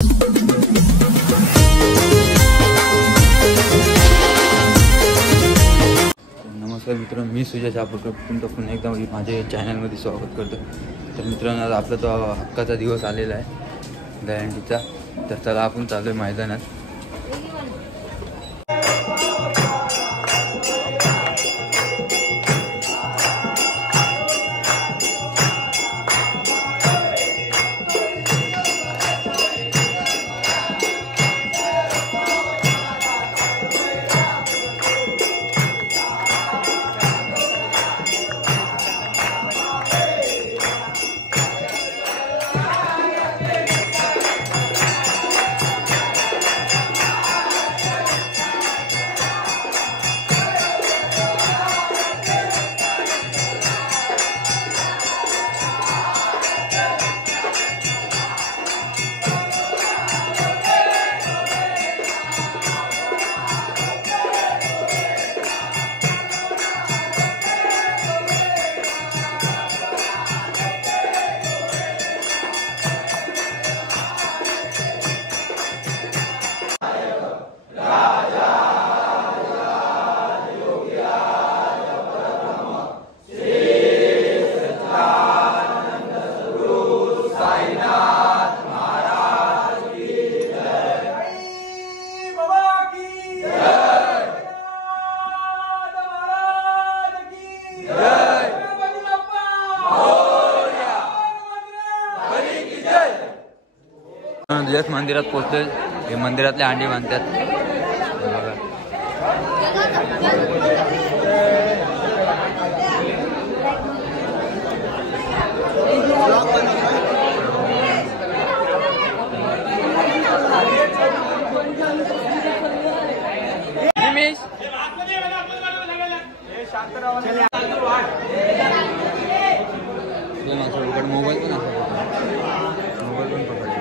नमस्कार मित्रांनो, मी सुजय चापरकर तुमचं पुन्हा एकदा माझ्या चॅनलमध्ये स्वागत करतो। तर मित्रांनो, आज आपला तो हक्काचा दिवस आलेला आहे दहीहंडीचा। तर चला आपण चालू आहे मैदानात। जस्ट मंदिरात पोहोचतोय। हे मंदिरातले अंडी बांधतात बघा। मोबाईल पण मोबाईल पण पकडले।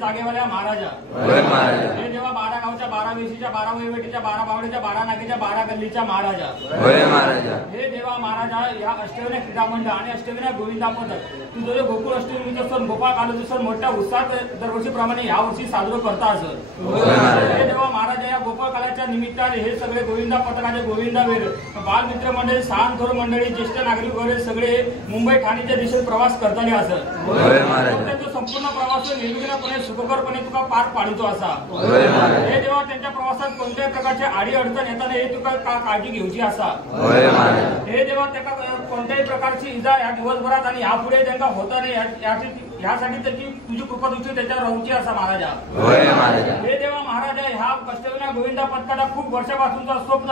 जागेवाल्या महाराजा हे जेव्हा 12 गावच्या 12 वेशीच्या 12 वैवटीच्या 12 बावड्याच्या 12 नागेच्या 12 गल्लीच्या महाराजा हे देवा महाराजा या अष्टविनायक क्रीडा मंडळ आणि अष्टविनायक गोविंदा पथक तुझं जे गोकुळ अष्टमीचा सण गोपाळ कालोत्सव सण मोठ्या उत्साहात दरवर्षीप्रमाणे यावर्षी साजरा करता असत। हे देवा महाराजा या गोपाळ कालाच्या निमित्ताने हे सगळे गोविंदा पथकाचे गोविंदा वेर बालमित्र मंडळी सहान थोर मंडळी ज्येष्ठ नागरिक वगैरे सगळे मुंबई ठाणेच्या दिशेने प्रवास करताना असत। त्यांचा संपूर्ण प्रवास निर्विघ्नपणे सुखकरपणे तुका पार पाडतो असा। हे जेव्हा त्यांच्या प्रवासात कोणत्याही प्रकारची आडी अडचण येताना हे तुका काळजी घेऊची असा। हे जेव्हा त्यांना कोणत्याही प्रकारची इजा या दिवसभरात आणि यापुढे त्यांना होता नाही यासाठी त्याची तुझी कृपा दृष्टी त्याच्यावर राहूची असा महाराजा। हे जेव्हा महाराजा ह्या अष्टविनायक गोविंदा पथकाला खूप वर्षापासूनचा स्वप्न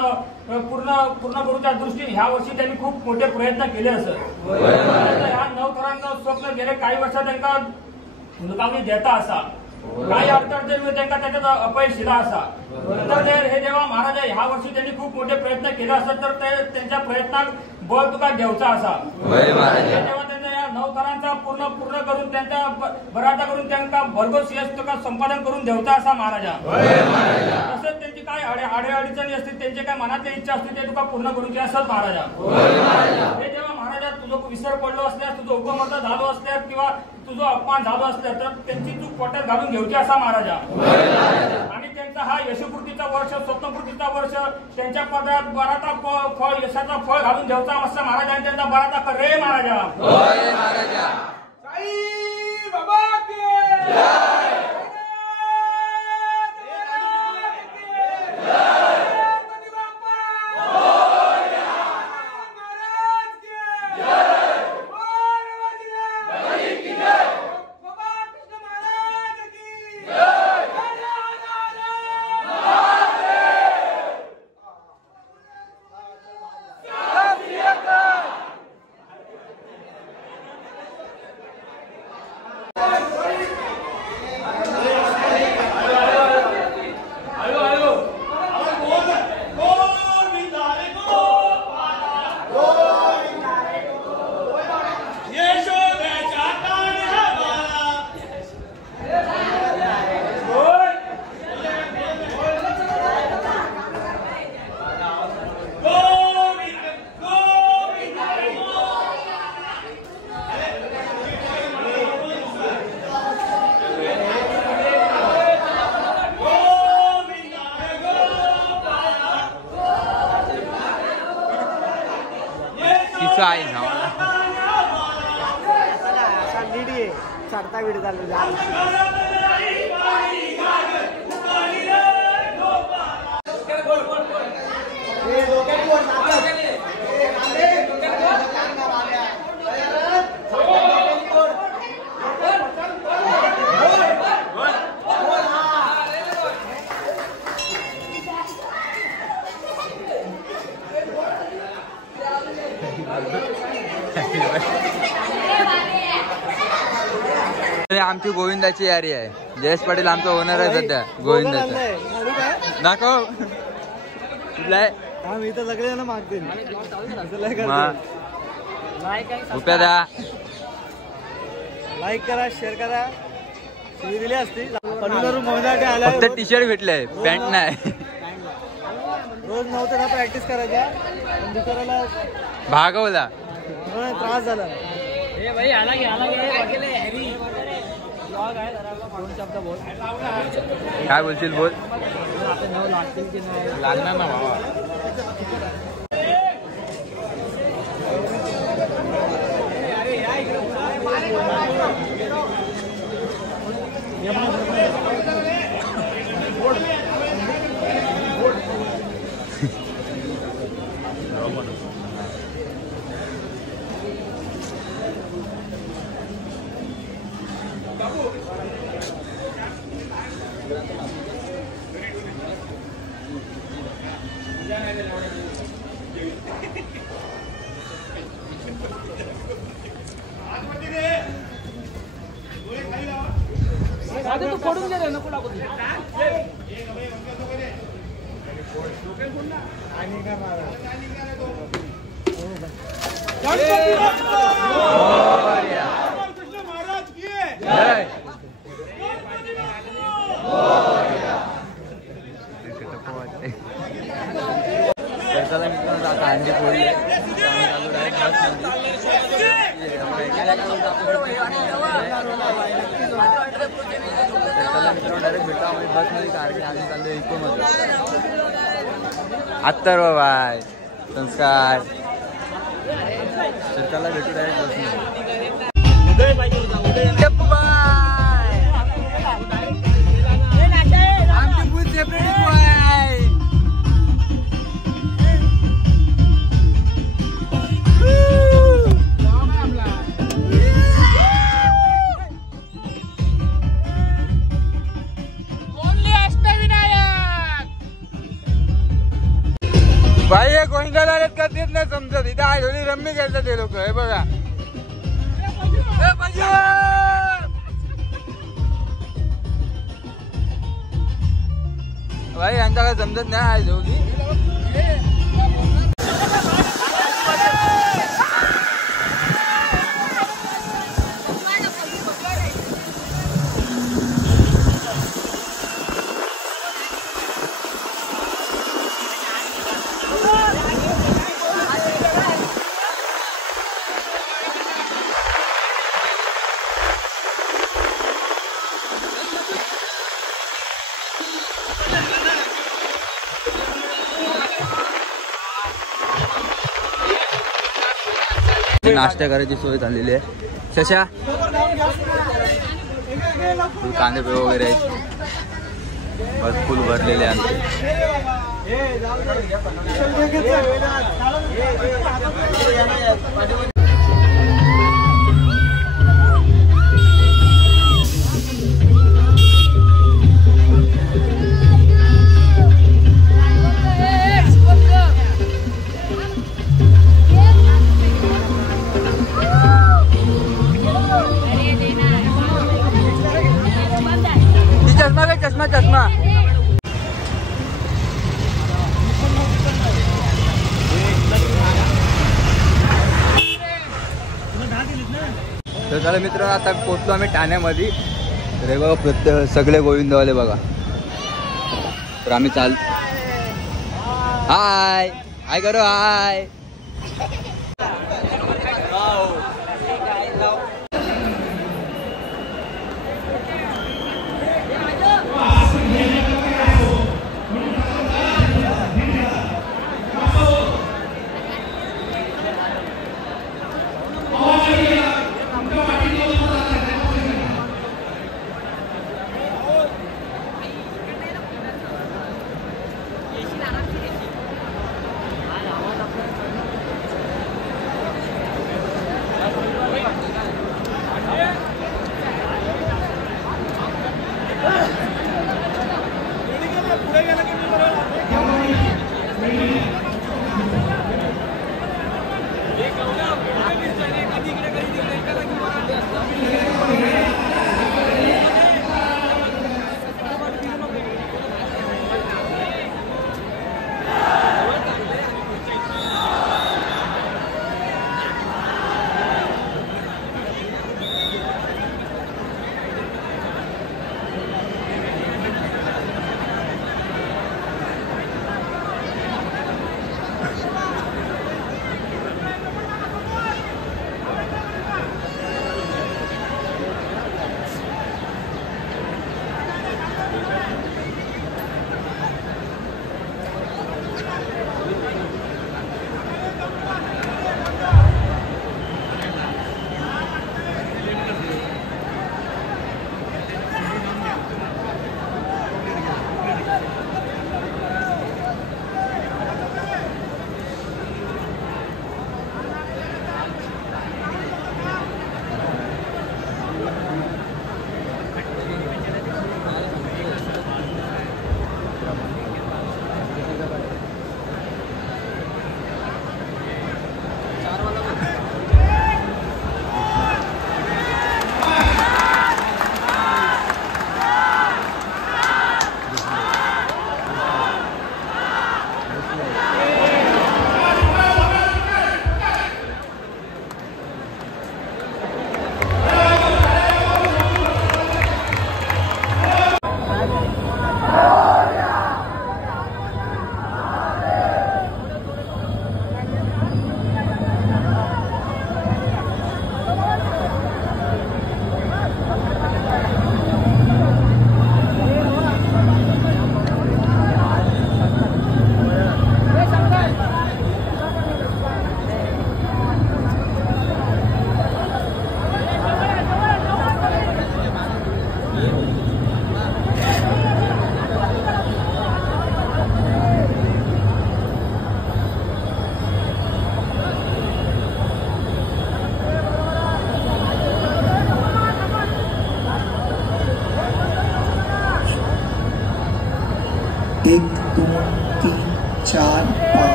पूर्ण करूच्या दृष्टीने ह्या वर्षी त्यांनी खूप मोठे प्रयत्न केले असत। ह्या 9 थरांचं स्वप्न गेले काही वर्षात त्यांना हुंदकावणी देता असा। काही अडचण त्यांना त्याच्यात अपयश दिला असा। तर हे जेव्हा महाराजा ह्या वर्षी त्यांनी खूप मोठे प्रयत्न केले असत तर त्यांच्या प्रयत्नात बळ तुका द्यायचा असा। जेव्हा त्यांच्या या 9 थरांचा पूर्ण करून त्यांचा बरादा करून त्यांना भरघोस यश तुका संपादन करून द्यायचा असा महाराजा। तसंच त्यांची काय अडचणी असतील त्यांचे काय मनातली इच्छा असतील ते तुका पूर्ण करूची असत महाराजा। हे जेव्हा महाराजा तुझं विसर पडलो असल्यास तुझं उपमत झालो असल्यास किंवा तुझं अपमान झालो असल्यास तर त्यांची तू पोटात घालून घेऊची असा महाराजा। आणि त्यांचा हा यशपूर्तीचा वर्ष स्वप्नपूर्तीचा वर्ष त्यांच्या पदात बराचा फळ यशाचा फळ घालून घ्यायचा असा महाराजा आणि त्यांचा बराचा कर रे महाराजा। काय नावाला चढता विड चालू आमची गोविंदाची यारी आहे. जयेश पाटील आमचा ओनर आहे सध्या गोविंदाचा. दाखव मी तर सगळे ना मागतील रुपया द्या. लाईक करा, शेअर करा. टी दिली असती फक्त टी शर्ट भेटलंय, पॅन्ट नाही. रोज 9 ते 10 प्रॅक्टिस करायच्या. दुसऱ्याला भागवला त्रास झाला. काय बोलशील बोल. लागणार ना भावा. तू पडून गेले नको लागू. चला मित्रांनो, आता अंडी फोडले. डायरेक्ट भेटा बस मध्ये कारगे आम्ही चाललो इको मध्ये. आत्तर बाय संस्कार. तर चला भेटू डायरेक्ट बस मध्ये. आमची फुल सेपरेट आहे. भाई हे गोंधळ आलेत का तेच नाही समजत. इथे आढळली रम्मी खेळतात ते लोक. हे बघा भाई यांचा काय समजत नाही. आहे जोगी नाश्ता करायची सोय झालेली आहे. शशा कांदे पे वगैरे आहेत. बस फुल भरलेले आहे. चष्मा चष्मा. तर चला मित्रांनो, आता पोचलो आम्ही ठाण्यामध्ये. तर हे बघा प्रत्येक सगळे गोविंदवाले बघा. तर आम्ही चाल हाय हाय करो हाय.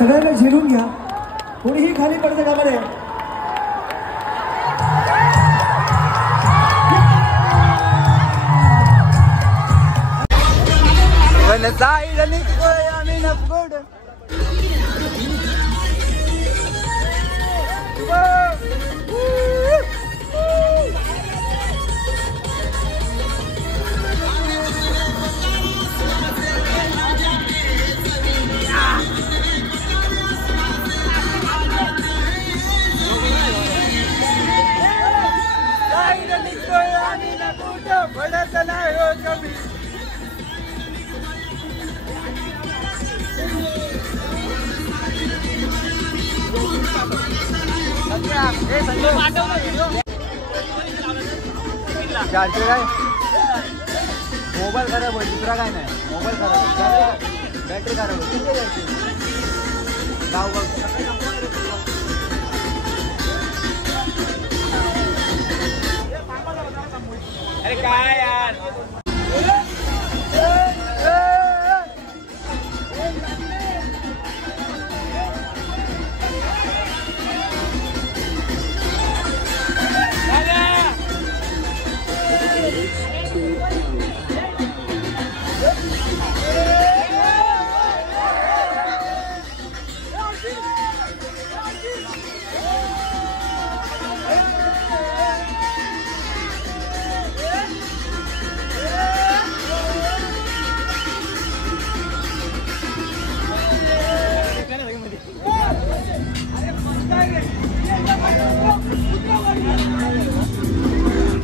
सगळ्यांना झेलून घ्या, कोणीही खाली पडतं का मध्ये. चारशे काय मोबाईल खराब होईल, दुसरा काय नाही. मोबाईल खराब, बॅटरी खराब होईल. अरे काय यार.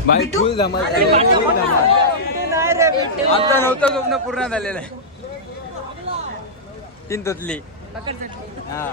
बाई फुल धमाल. आमचं नव्हतं स्वप्न पूर्ण झालेलं आहे. 3 तोतली. हा.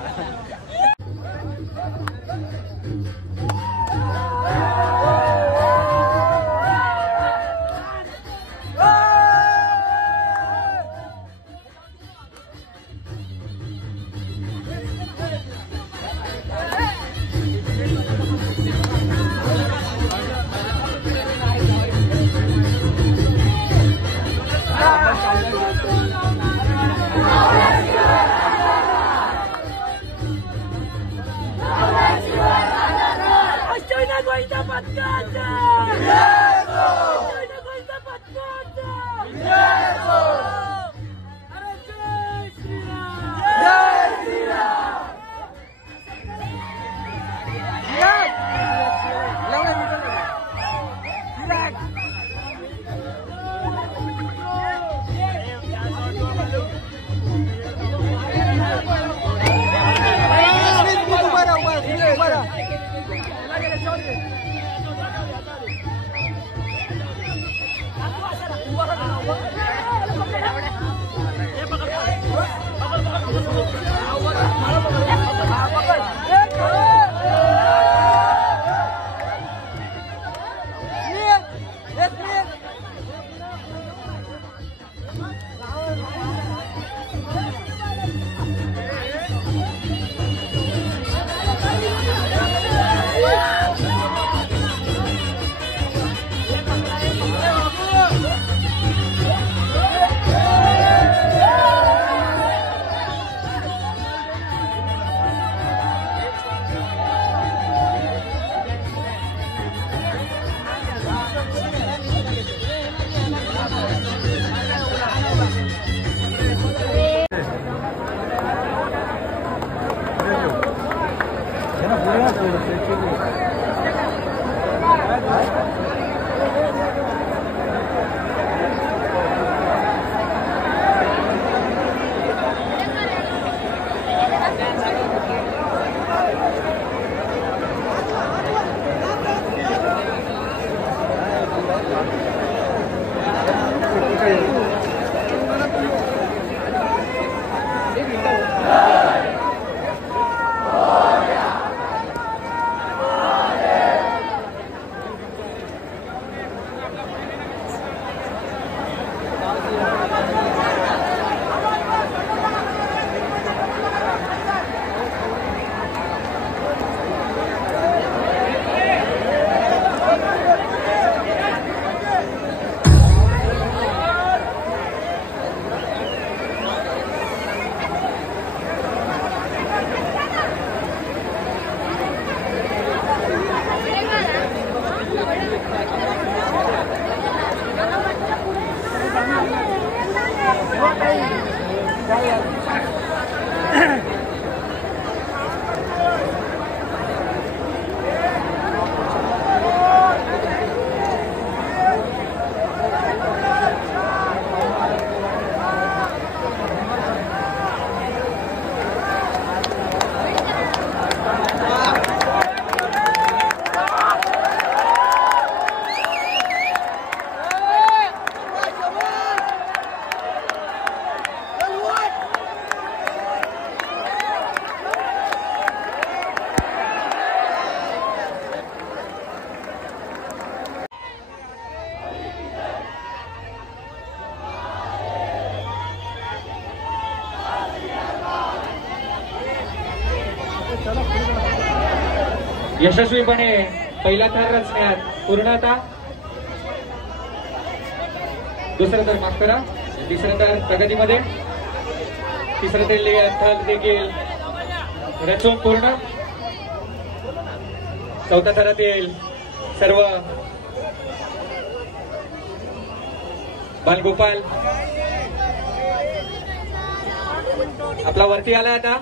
यशस्वीपणे पहिला थर रचण्यात पूर्णता. दुसरं थर माफ करा, तिसरं थर प्रगतीमध्ये, तिसरं थर देखील रचून पूर्ण. चौथ्या थरातील सर्व बालगोपाल आपला वरती आला आता.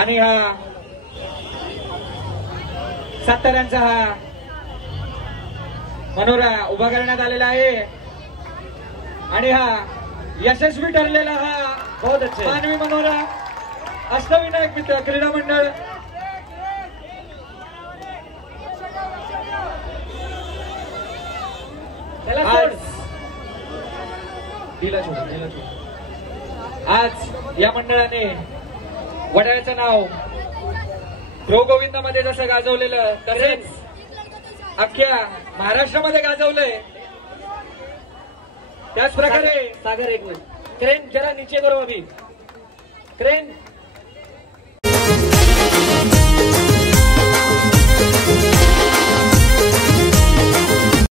आणि हा 7 थरांचा हा मनोरा उभा करण्यात आलेला आहे. आणि हा यशस्वी ठरलेला हा बहुत अच्छे मानवी मनोरा अष्टविनायक मित्र क्रीडा मंडळ आज या मंडळाने वडाळ्याचं नाव प्रो गोविंद मध्ये जसं गाजवलेलं तसेच अख्ख्या महाराष्ट्रामध्ये गाजवलंय. त्याच प्रकारे सागर एक मिनट, क्रेन जरा नीचे करो अभी. क्रेन